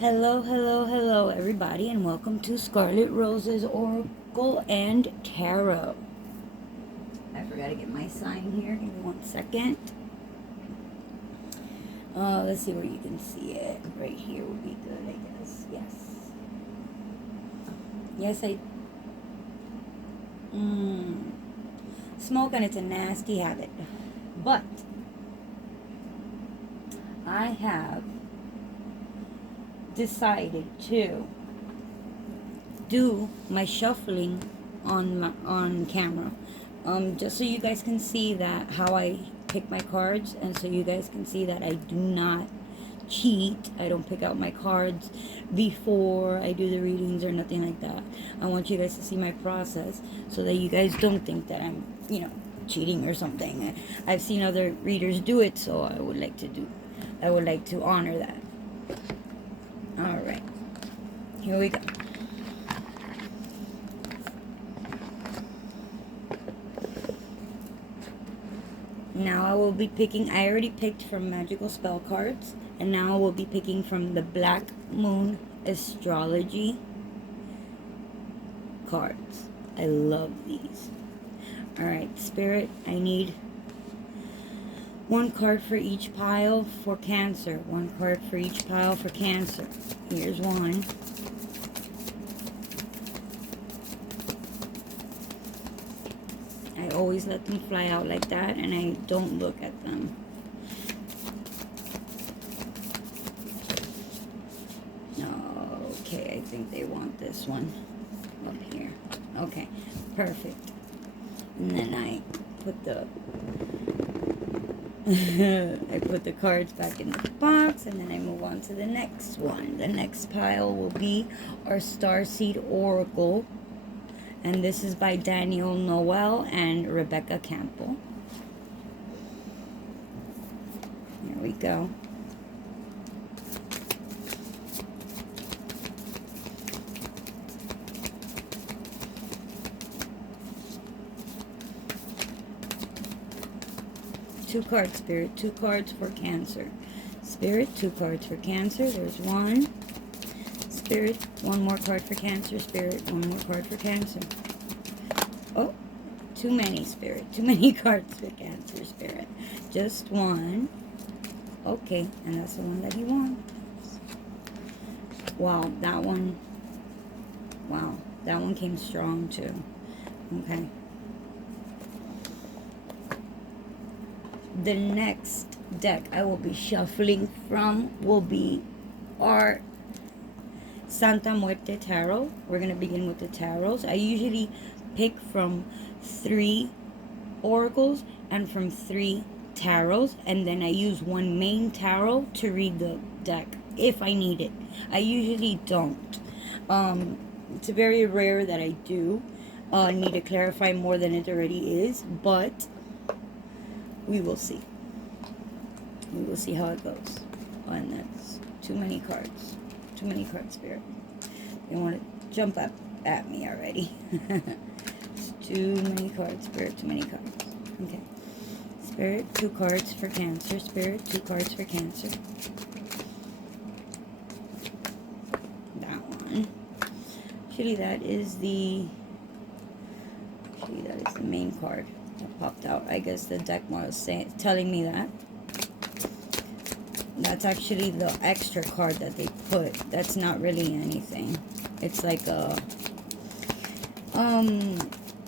Hello, hello, hello, everybody, and welcome to Scarlet Rose's Oracle and Tarot. I forgot to get my sign here. Give me 1 second. Let's see where you can see it. Right here would be good, I guess. Yes. Yes, smoke, and it's a nasty habit. But I have decided to do my shuffling on camera, just so you guys can see that how I pick my cards, and so you guys can see that I do not cheat. I don't pick out my cards before I do the readings or nothing like that. I want you guys to see my process so that you guys don't think that I'm, cheating or something. I've seen other readers do it, so I would like to honor that. All right, here we go. Now I will be picking, I already picked from Magical Spell cards, and now I will be picking from the Black Moon Astrology cards. I love these. All right, Spirit, I need 1 card for each pile for Cancer. 1 card for each pile for Cancer. Here's 1. I always let them fly out like that, and I don't look at them. Okay, I think they want this one up here. Okay, perfect. And then I put the I put the cards back in the box, and then I move on to the next one. The next pile will be our Starseed Oracle, and this is by Daniel Noel and Rebecca Campbell. Here we go. Two cards, Spirit. 2 cards for Cancer. Spirit, 2 cards for Cancer. There's 1. Spirit, 1 more card for Cancer. Spirit, 1 more card for Cancer. Oh, too many, Spirit. Too many cards for Cancer, Spirit. Just 1. Okay, and that's the one that he wants. Wow, that one. Wow, that one came strong too. Okay. The next deck I will be shuffling from will be our Santa Muerte Tarot. We're going to begin with the tarots. I usually pick from 3 oracles and from 3 tarots, and then I use 1 main tarot to read the deck if I need it. I usually don't. It's very rare that I do need to clarify more than it already is, but we will see. We will see how it goes. Oh, and that's too many cards. Too many cards, Spirit. They want to jump up at me already. It's too many cards, Spirit. Too many cards. Okay. Spirit, 2 cards for Cancer. Spirit, 2 cards for Cancer. That one. Actually, that is the main card that popped out. I guess the deck was telling me that. That's actually the extra card that they put. That's not really anything. It's like a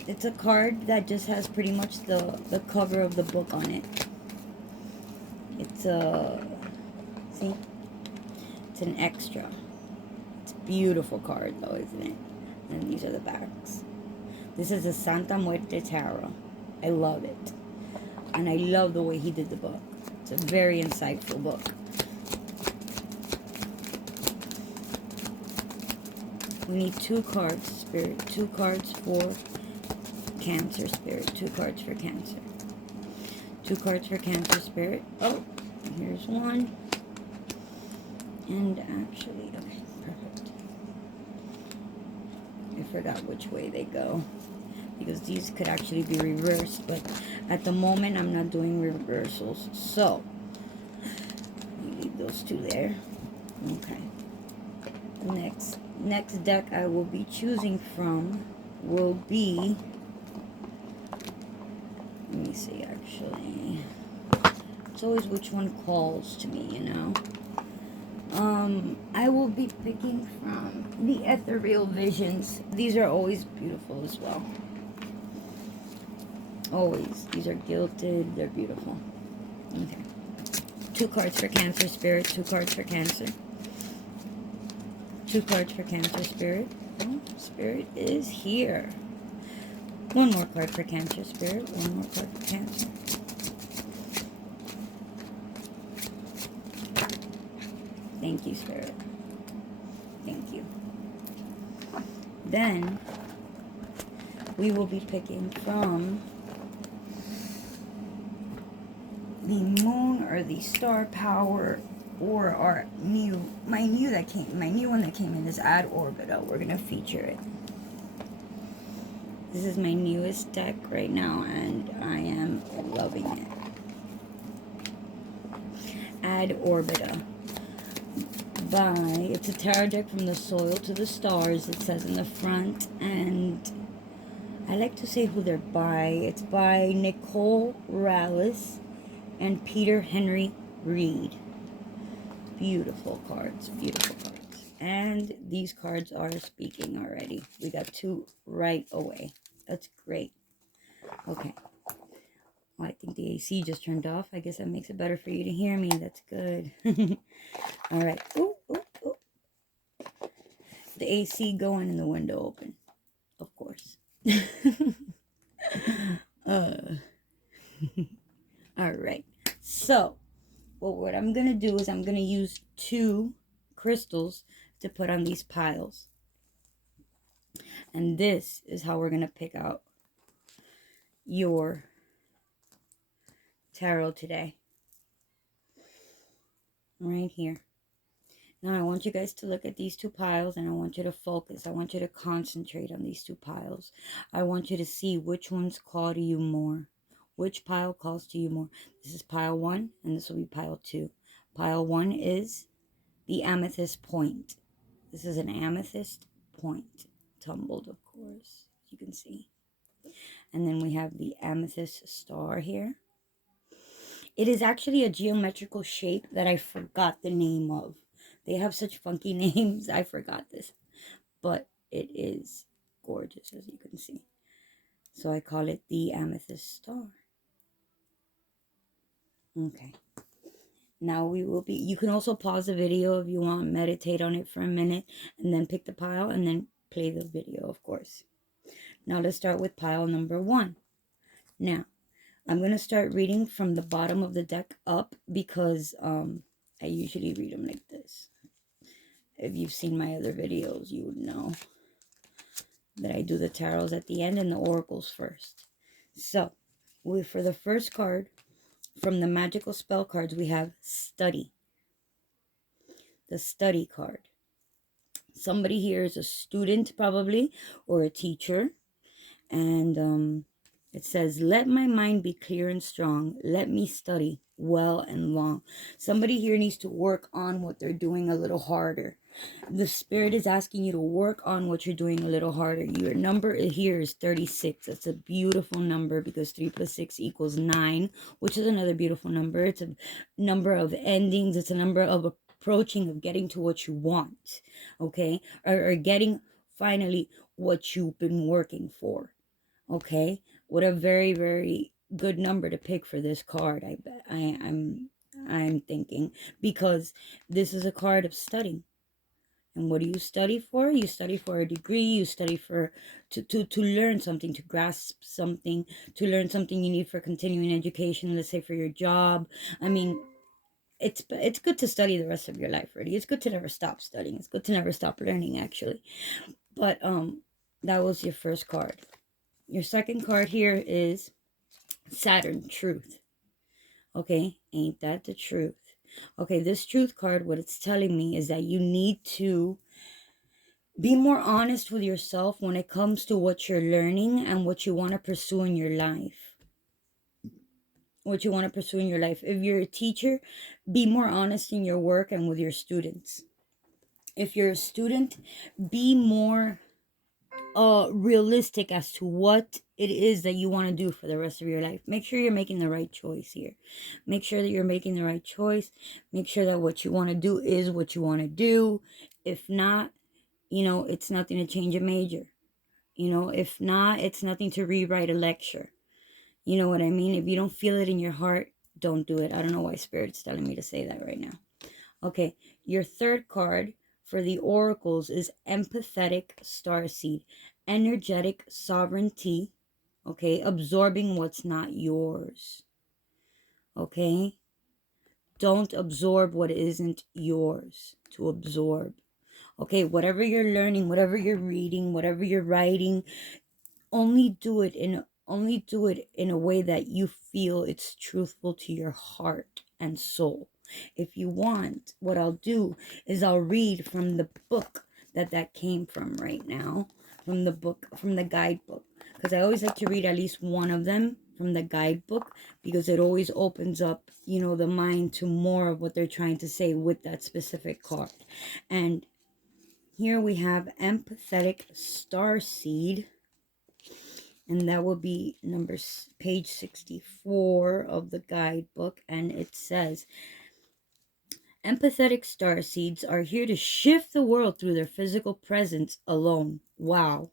it's a card that just has pretty much the cover of the book on it. It's see? It's an extra. It's a beautiful card though, isn't it? And these are the backs. This is a Santa Muerte Tarot. I love it. And I love the way he did the book. It's a very insightful book. We need 2 cards, Spirit. 2 cards for Cancer, Spirit. 2 cards for Cancer. 2 cards for Cancer, Spirit. Oh, here's 1. And actually, okay, perfect. I forgot which way they go, because these could actually be reversed, but at the moment I'm not doing reversals, so we leave those 2 there. Okay. Next deck I will be choosing from will be, let me see, actually. It's always which one calls to me, you know. I will be picking from the Ethereal Visions. These are always beautiful as well. Always. These are gilded. They're beautiful. Okay. 2 cards for Cancer Spirit. 2 cards for Cancer. 2 cards for Cancer Spirit. Oh, Spirit is here. 1 more card for Cancer Spirit. 1 more card for Cancer. Thank you, Spirit. Thank you. Then we will be picking from the Moon or the Star Power, or our my new one that came in is Ad Orbital. We're gonna feature it. This is my newest deck right now, and I am loving it. Ad Orbita. It's a tarot deck from the soil to the stars, it says in the front, and I like to say who they're by. It's by Nicole Rallis and Peter Henry Reed. Beautiful cards, beautiful cards. And these cards are speaking already. We got 2 right away. That's great. Okay. Well, I think the AC just turned off. I guess that makes it better for you to hear me. That's good. All right. Ooh, ooh, ooh. The AC going and the window open. Of course. All right. So, what I'm going to do is I'm going to use 2 crystals to put on these piles. And this is how we're going to pick out your tarot today. Right here. Now I want you guys to look at these 2 piles, and I want you to focus. I want you to concentrate on these 2 piles. I want you to see which ones call to you more. Which pile calls to you more. This is pile 1, and this will be pile 2. Pile 1 is the amethyst point. This is an amethyst point. Tumbled, of course, as you can see. And then we have the amethyst star here. It is actually a geometrical shape that I forgot the name of. They have such funky names. I forgot this. But it is gorgeous, as you can see. So I call it the amethyst star. Okay. Now we will be... You can also pause the video if you want. Meditate on it for a minute. And then pick the pile. And then play the video, of course. Now let's start with pile number 1. Now, I'm going to start reading from the bottom of the deck up. Because I usually read them like this. If you've seen my other videos, you would know that I do the tarots at the end and the oracles first. So, for the first card, from the magical spell cards, we have Study. The Study card. Somebody here is a student, probably, or a teacher. And it says, let my mind be clear and strong. Let me study well and long. Somebody here needs to work on what they're doing a little harder. The Spirit is asking you to work on what you're doing a little harder. Your number here is 36. That's a beautiful number because 3 plus 6 equals 9, which is another beautiful number. It's a number of endings. It's a number of approaching, of getting to what you want, okay? Or getting finally what you've been working for, okay? What a very, very good number to pick for this card. I bet I'm thinking, because this is a card of studying. And what do you study for? You study for a degree. You study for to learn something, to grasp something, to learn something you need for continuing education. Let's say for your job. I mean, it's good to study the rest of your life, really. It's good to never stop studying. It's good to never stop learning, actually. But that was your first card. Your second card here is Saturn, Truth. Okay, ain't that the truth? Okay, this truth card, what it's telling me is that you need to be more honest with yourself when it comes to what you're learning and what you want to pursue in your life. What you want to pursue in your life. If you're a teacher, be more honest in your work and with your students. If you're a student, be more realistic as to what it is that you want to do for the rest of your life. Make sure you're making the right choice here. Make sure that you're making the right choice. Make sure that what you want to do is what you want to do. If not, it's nothing to change a major. If not, it's nothing to rewrite a lecture. You know what I mean? If you don't feel it in your heart, don't do it. I don't know why Spirit's telling me to say that right now. Okay, your third card for the oracles is empathetic starseed, energetic sovereignty, okay, absorbing what's not yours, okay? Don't absorb what isn't yours to absorb, okay? Whatever you're learning, whatever you're reading, whatever you're writing, only do it in a way that you feel it's truthful to your heart and soul. If you want, what I'll do is I'll read from the book that came from right now, from the guidebook, because I always like to read at least one of them from the guidebook, because it always opens up, the mind to more of what they're trying to say with that specific card. And here we have empathetic starseed, and that will be page 64 of the guidebook. And it says, empathetic starseeds are here to shift the world through their physical presence alone. Wow.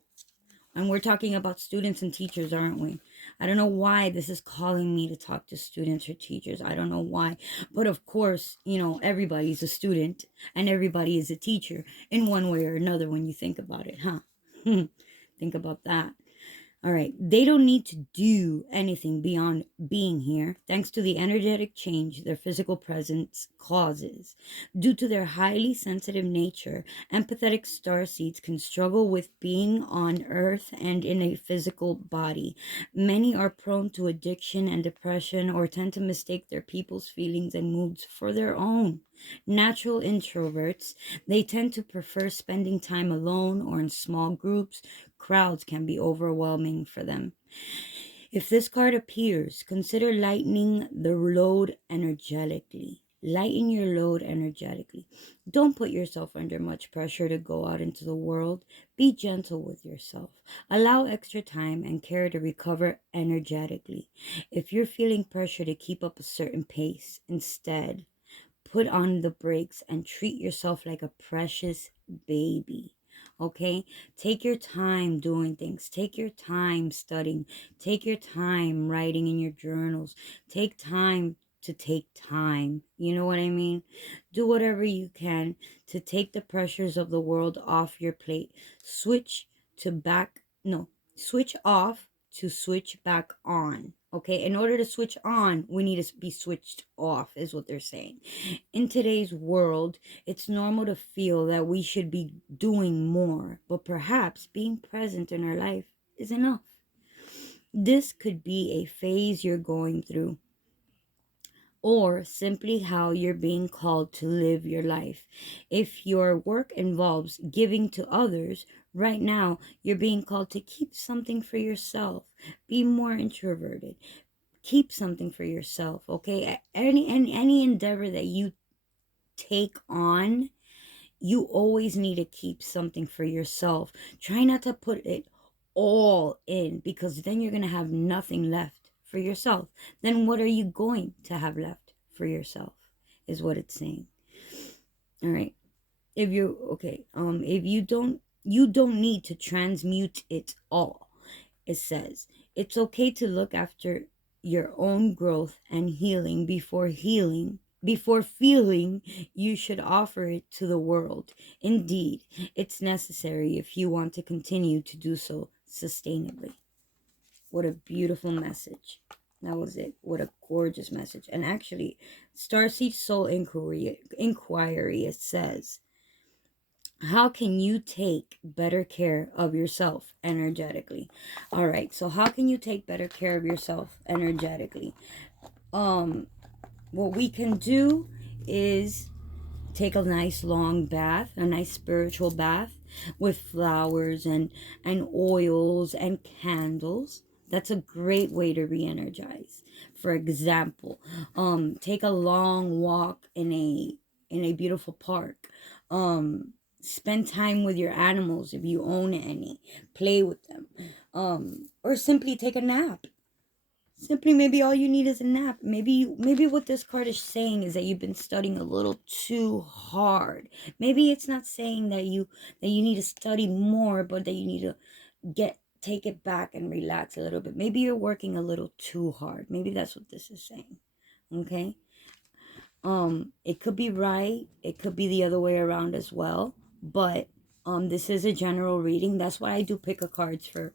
And we're talking about students and teachers, aren't we? I don't know why this is calling me to talk to students or teachers. I don't know why. But of course, everybody's a student and everybody is a teacher in one way or another when you think about it, huh? Think about that. All right, they don't need to do anything beyond being here, thanks to the energetic change their physical presence causes. Due to their highly sensitive nature, empathetic starseeds can struggle with being on Earth and in a physical body. Many are prone to addiction and depression, or tend to mistake their people's feelings and moods for their own. Natural introverts, they tend to prefer spending time alone or in small groups. Crowds can be overwhelming for them. If this card appears, consider lightening the load energetically. Lighten your load energetically. Don't put yourself under much pressure to go out into the world. Be gentle with yourself. Allow extra time and care to recover energetically. If you're feeling pressure to keep up a certain pace, instead, put on the brakes and treat yourself like a precious baby. Okay? Take your time doing things. Take your time studying. Take your time writing in your journals. Take time to take time. You know what I mean? Do whatever you can to take the pressures of the world off your plate. Switch off to switch back on. Okay, in order to switch on, we need to be switched off, is what they're saying. In today's world, it's normal to feel that we should be doing more, but perhaps being present in our life is enough. This could be a phase you're going through, or simply how you're being called to live your life. If your work involves giving to others, right now you're being called to keep something for yourself. Be more introverted. Keep something for yourself, okay? Any endeavor that you take on, you always need to keep something for yourself. Try not to put it all in, because then you're going to have nothing left for yourself. Then what are you going to have left for yourself, is what it's saying. All right. If you don't need to transmute it all. It says it's okay to look after your own growth and healing before feeling you should offer it to the world. Indeed, it's necessary if you want to continue to do so sustainably. What a beautiful message. That was it. What a gorgeous message. And actually, Starseed Soul Inquiry, it says, how can you take better care of yourself energetically? All right, so how can you take better care of yourself energetically? What we can do is take a nice long bath, a nice spiritual bath with flowers and oils and candles. That's a great way to re-energize. For example, take a long walk in a beautiful park. Spend time with your animals if you own any. Play with them. Or simply take a nap. Simply, maybe all you need is a nap. Maybe what this card is saying is that you've been studying a little too hard. Maybe it's not saying that you need to study more, but that you need to take it back and relax a little bit. Maybe you're working a little too hard. Maybe that's what this is saying. Okay? It could be right, it could be the other way around as well, but this is a general reading. That's why I do pick a cards for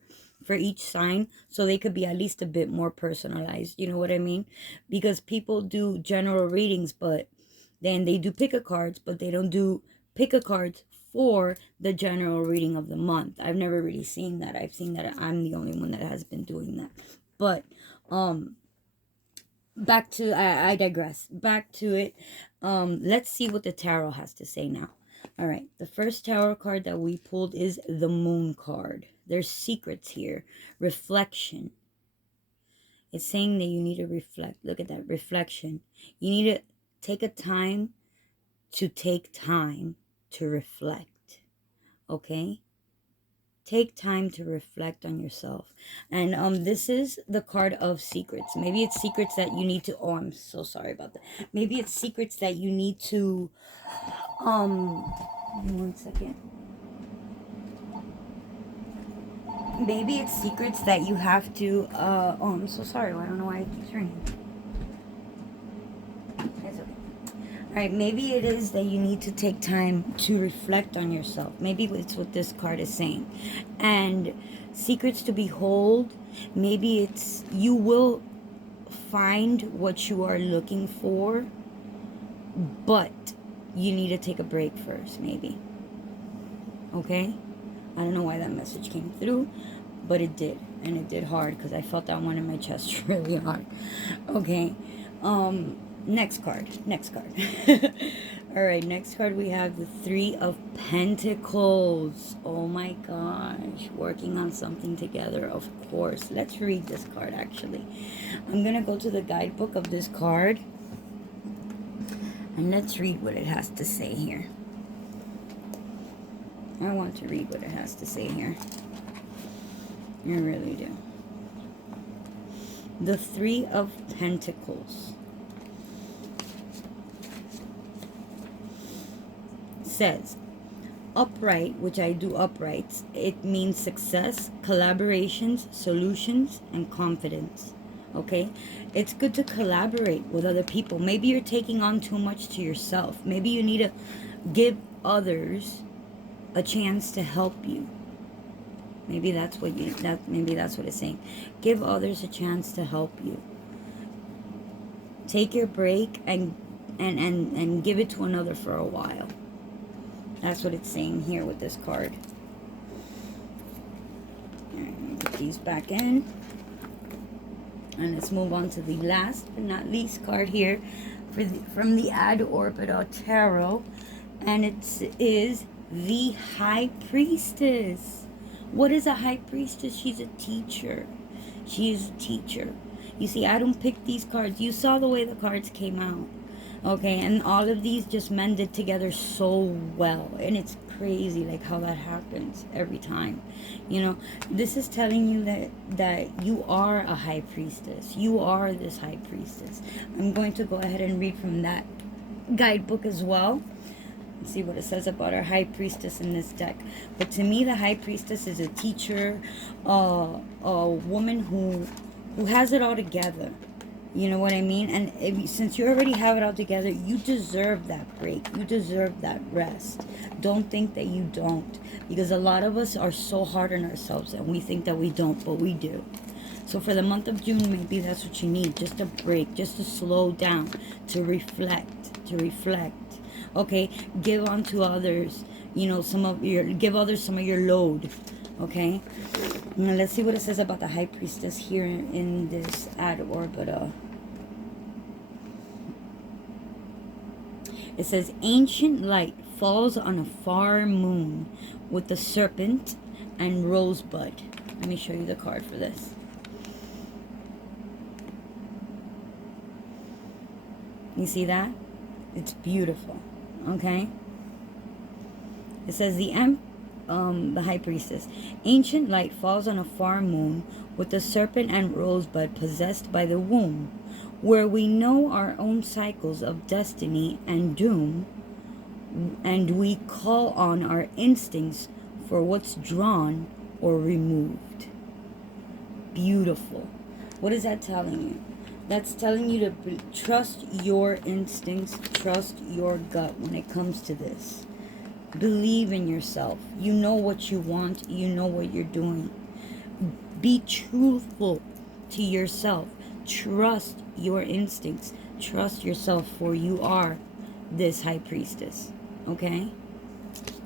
each sign, so they could be at least a bit more personalized, you know what I mean? Because people do general readings, but then they do pick a cards, but they don't do pick a cards for the general reading of the month. I've never really seen that. I've seen that I'm the only one that has been doing that. But back to I digress. Back to it. Let's see what the tarot has to say now. All right, the first tarot card that we pulled is the Moon card. There's secrets here. Reflection. It's saying that you need to reflect. Look at that, reflection. You need to take a time to reflect. Okay? Take time to reflect on yourself. And this is the card of secrets. Maybe it's secrets that you need to, oh, I'm so sorry about that. Maybe it's secrets that you need to, one second. Maybe it's secrets that you have to, oh, I'm so sorry. I don't know why it keeps ringing. It's okay. All right, maybe it is that you need to take time to reflect on yourself. Maybe it's what this card is saying. And secrets to behold, maybe it's you will find what you are looking for, but you need to take a break first, maybe. Okay? I don't know why that message came through, but it did. And it did hard because I felt that one in my chest really hard. Okay. Next card. All right, next card we have the Three of Pentacles. Oh my gosh, working on something together, of course. Let's read this card, actually. I'm gonna go to the guidebook of this card, and let's read what it has to say here. I want to read what it has to say here. I really do. The Three of Pentacles says, upright, which I do uprights, it means success, collaborations, solutions, and confidence. Okay? It's good to collaborate with other people. Maybe you're taking on too much to yourself. Maybe you need to give others a chance to help you. Maybe that's what it's saying. Give others a chance to help you. Take your break and give it to another for a while. That's what it's saying here with this card. Alright, put these back in. And let's move on to the last but not least card here from the Ad Orbita Tarot. And it is the High Priestess. What is a High Priestess? She's a teacher. She is a teacher. You see, I don't pick these cards. You saw the way the cards came out. Okay, and all of these just mended together so well. And it's crazy, like, how that happens every time. You know, this is telling you that you are a High Priestess. You are this High Priestess. I'm going to go ahead and read from that guidebook as well. See what it says about our High Priestess in this deck. But to me, the High Priestess is a teacher, a woman who has it all together. You know what I mean? And since you already have it all together, you deserve that break. You deserve that rest. Don't think that you don't. Because a lot of us are so hard on ourselves and we think that we don't, but we do. So for the month of June, maybe that's what you need. Just a break, just to slow down, to reflect. Okay, give on to others, you know, give others some of your load. Okay, now let's see what it says about the High Priestess here in this Ad Orbita. It says, ancient light falls on a far moon with the serpent and rosebud. Let me show you the card for this. You see that? It's beautiful. Okay? It says the High Priestess. Ancient light falls on a far moon with the serpent and rosebud possessed by the womb, where we know our own cycles of destiny and doom, and we call on our instincts for what's drawn or removed. Beautiful. What is that telling you? That's telling you to trust your instincts, trust your gut when it comes to this. Believe in yourself. You know what you want. You know what you're doing. Be truthful to yourself. Trust your instincts. Trust yourself, for you are this High Priestess. Okay?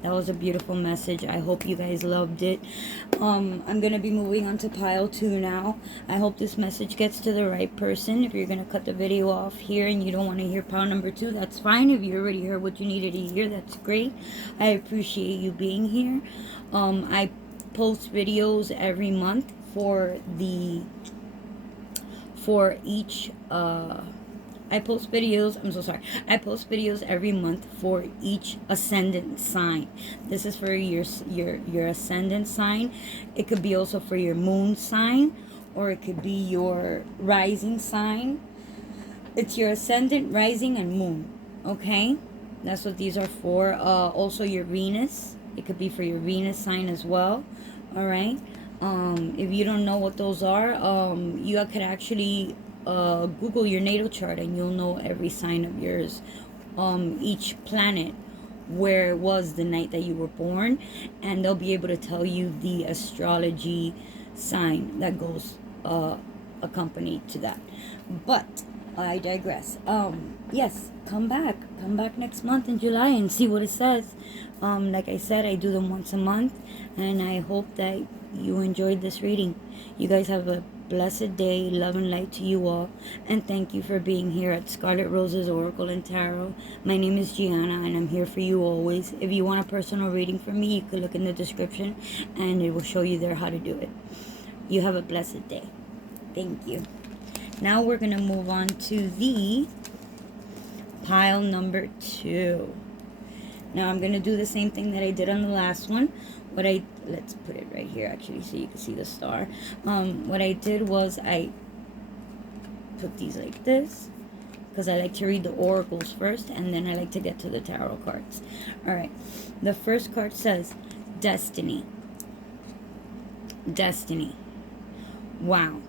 That was a beautiful message. I hope you guys loved it. I'm going to be moving on to pile 2 now. I hope this message gets to the right person. If you're going to cut the video off here and you don't want to hear pile number 2, that's fine. If you already heard what you needed to hear, that's great. I appreciate you being here. I post videos every month for each I post videos every month for each ascendant sign. This is for your ascendant sign. It could be also for your moon sign, or it could be your rising sign. It's your ascendant, rising, and moon. Okay? That's what these are for. Also your Venus. It could be for your Venus sign as well. Alright? If you don't know what those are, you could actually Google your natal chart and you'll know every sign of yours, each planet, where it was the night that you were born, and they'll be able to tell you the astrology sign that goes accompanied to that. But I digress. Yes, come back next month in July and see what it says. Like I said, I do them once a month, and I hope that you enjoyed this reading. You guys have a blessed day. Love and light to you all, and thank you for being here at Scarlet Rose's Oracle and Tarot. My name is Gianna, and I'm here for you always. If you want a personal reading from me, you can look in the description and it will show you there how to do it. You have a blessed day. Thank you. Now we're gonna move on to the pile number 2. Now I'm gonna do the same thing that I did on the last one. Let's put it right here actually so you can see the star. What I did was I put these like this, because I like to read the oracles first, and then I like to get to the tarot cards. Alright, the first card says destiny. Destiny. Wow,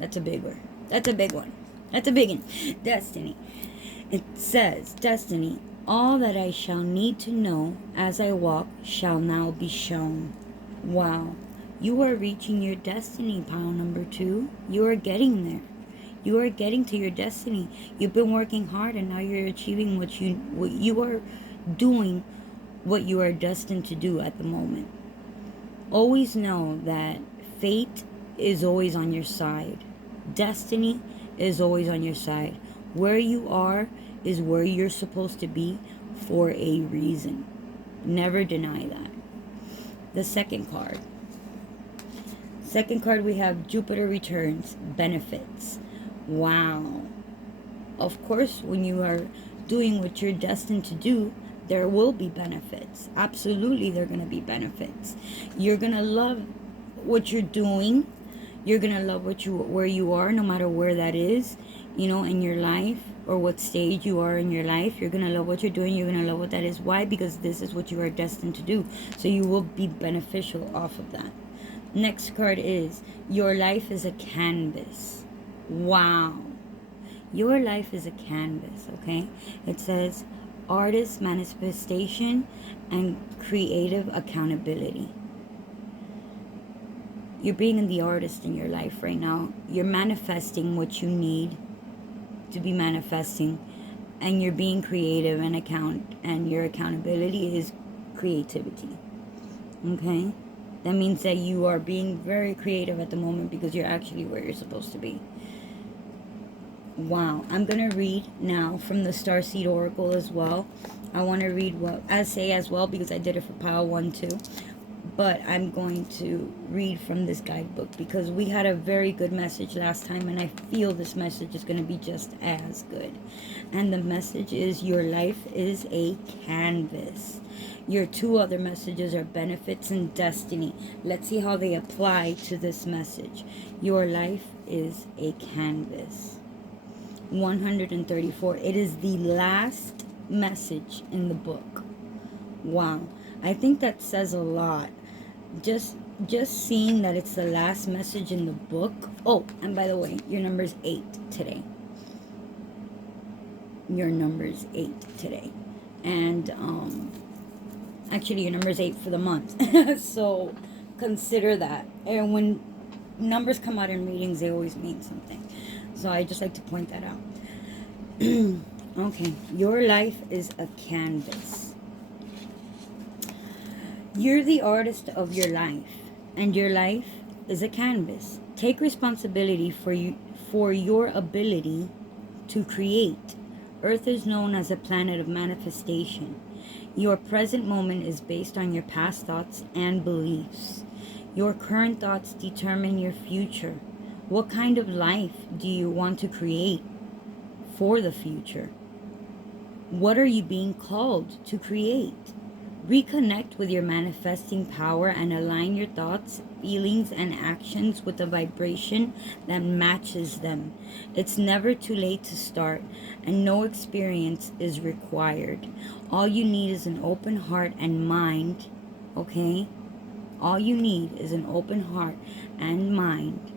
that's a big word. That's a big one. That's a big one. Destiny. It says, destiny, all that I shall need to know as I walk shall now be shown. Wow. You are reaching your destiny, pile number 2. You are getting there. You are getting to your destiny. You've been working hard, and now you're achieving what you are doing, what you are destined to do at the moment. Always know that fate is always on your side. Destiny is always on your side. Where you are is where you're supposed to be for a reason. Never deny that. The second card. Second card, we have Jupiter returns, benefits. Wow. Of course, when you are doing what you're destined to do, there will be benefits. Absolutely, there are going to be benefits. You're going to love what you're doing. You're going to love where you are, no matter where that is, in your life, or what stage you are in your life. You're going to love what you're doing. You're going to love what that is. Why? Because this is what you are destined to do. So you will be beneficial off of that. Next card is, your life is a canvas. Wow. Your life is a canvas, okay? It says, artist manifestation and creative accountability. You're being the artist in your life right now. You're manifesting what you need to be manifesting, and you're being creative, and your accountability is creativity. Okay? That means that you are being very creative at the moment, because you're actually where you're supposed to be. Wow. I'm going to read now from the Starseed Oracle as well. I want to read what I say as well, because I did it for pile 1 too. but I'm going to read from this guidebook because we had a very good message last time, and I feel this message is going to be just as good. And the message is, your life is a canvas. Your two other messages are benefits and destiny. Let's see how they apply to this message. Your life is a canvas. 134. It is the last message in the book. Wow. I think that says a lot. Just seeing that it's the last message in the book. Oh, and by the way, your number is 8 today. Your number is 8 today. And actually your number is 8 for the month. So consider that. And when numbers come out in readings, they always mean something. So I just like to point that out. Okay, your life is a canvas. You're the artist of your life, and your life is a canvas. Take responsibility for your ability to create. Earth is known as a planet of manifestation. Your present moment is based on your past thoughts and beliefs. Your current thoughts determine your future. What kind of life do you want to create for the future? What are you being called to create? Reconnect with your manifesting power and align your thoughts, feelings, and actions with a vibration that matches them. It's never too late to start, and no experience is required. All you need is an open heart and mind, okay? All you need is an open heart and mind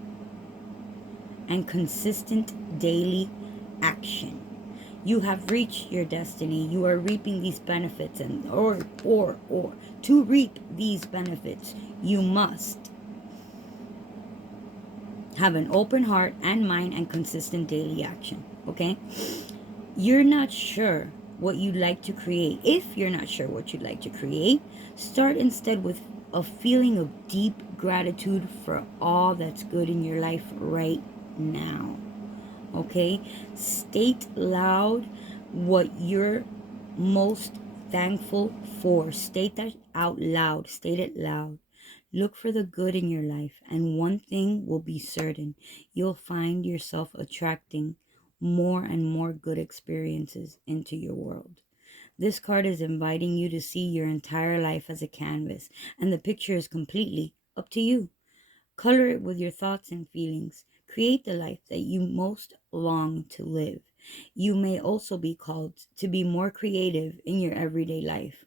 and consistent daily action. You have reached your destiny. You are reaping these benefits, and or to reap these benefits, you must have an open heart and mind and consistent daily action. Okay? You're not sure what you'd like to create. If you're not sure what you'd like to create, start instead with a feeling of deep gratitude for all that's good in your life right now. Okay? State loud what you're most thankful for. State that out loud. State it loud. Look for the good in your life, and one thing will be certain. You'll find yourself attracting more and more good experiences into your world. This card is inviting you to see your entire life as a canvas, and the picture is completely up to you. Color it with your thoughts and feelings. Create the life that you most long to live. You may also be called to be more creative in your everyday life.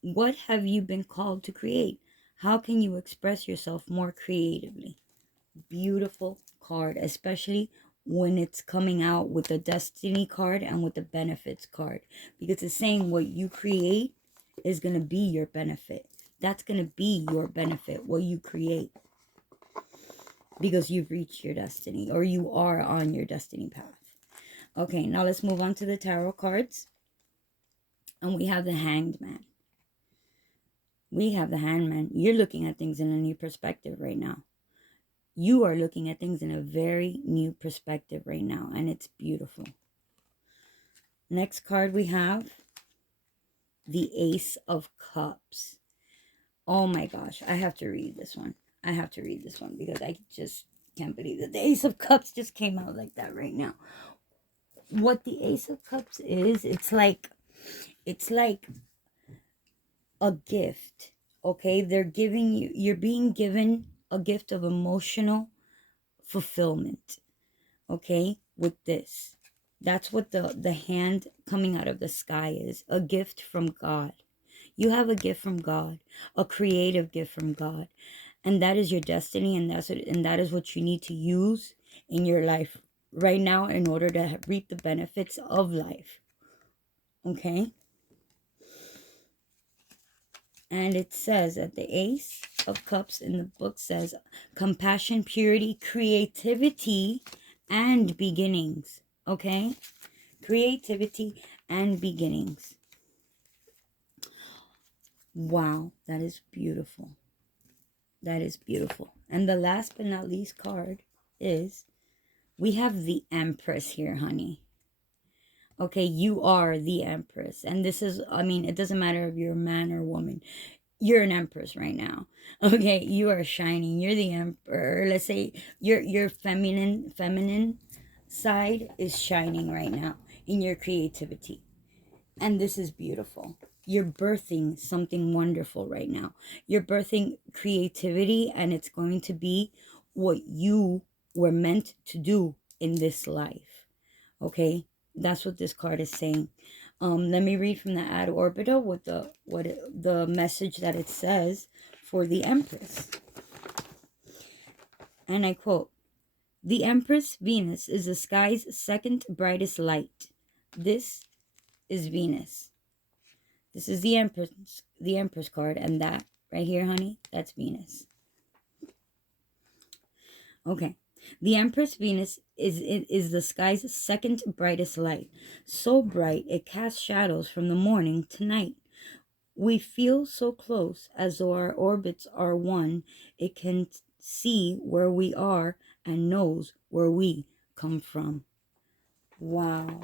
What have you been called to create? How can you express yourself more creatively? Beautiful card, especially when it's coming out with the destiny card and with the benefits card, because it's saying what you create is going to be your benefit. That's going to be your benefit, what you create, because you've reached your destiny, or you are on your destiny path. Okay, now let's move on to the tarot cards. And we have the Hanged Man. We have the Hanged Man. You're looking at things in a new perspective right now. You are looking at things in a very new perspective right now, and it's beautiful. Next card we have the Ace of Cups. Oh my gosh, I have to read this one. I have to read this one because I just can't believe that the Ace of Cups just came out like that right now. What the Ace of Cups is, it's like a gift. Okay, they're giving you, you're being given a gift of emotional fulfillment. Okay, with this, that's what the hand coming out of the sky is, a gift from God. You have a gift from God, a creative gift from God, and that is your destiny, and that is what you need to use in your life right now in order to reap the benefits of life. Okay? And it says that the Ace of Cups in the book says compassion, purity, creativity, and beginnings. Okay? Creativity and beginnings. Wow, that is beautiful. That is beautiful. And the last but not least card is, we have the Empress here, honey. Okay, you are the Empress. And this is, I mean, it doesn't matter if you're a man or a woman. you're an empress right now. Okay, you are shining. You're the emperor. Let's say your feminine side is shining right now in your creativity. And this is beautiful. You're birthing something wonderful right now. You're birthing creativity, and it's going to be what you were meant to do in this life. Okay? That's what this card is saying. Let me read from the ad orbital with the message that it says for the Empress. And I quote, "The Empress Venus is the sky's second brightest light. This is Venus." This is the Empress card, and that right here, honey, that's Venus. Okay. The Empress Venus is the sky's second brightest light. So bright it casts shadows from the morning to night. We feel so close, as though our orbits are one. It can see where we are and knows where we come from. Wow.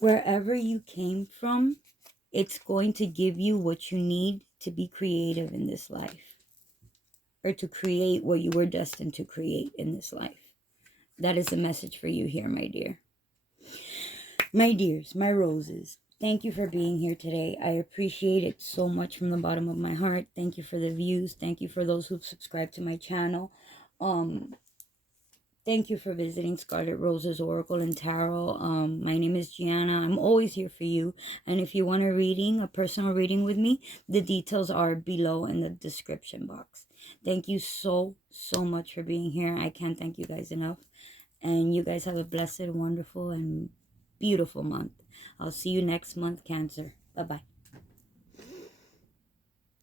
Wherever you came from, it's going to give you what you need to be creative in this life, or to create what you were destined to create in this life. That is the message for you here, my dear. My dears, my roses, thank you for being here today. I appreciate it so much from the bottom of my heart. Thank you for the views. Thank you for those who've subscribed to my channel. Thank you for visiting Scarlet Roses Oracle and Tarot. My name is Gianna. I'm always here for you. And if you want a personal reading with me, the details are below in the description box. Thank you so much for being here. I can't thank you guys enough. And you guys have a blessed, wonderful, and beautiful month. I'll see you next month, Cancer. Bye-bye.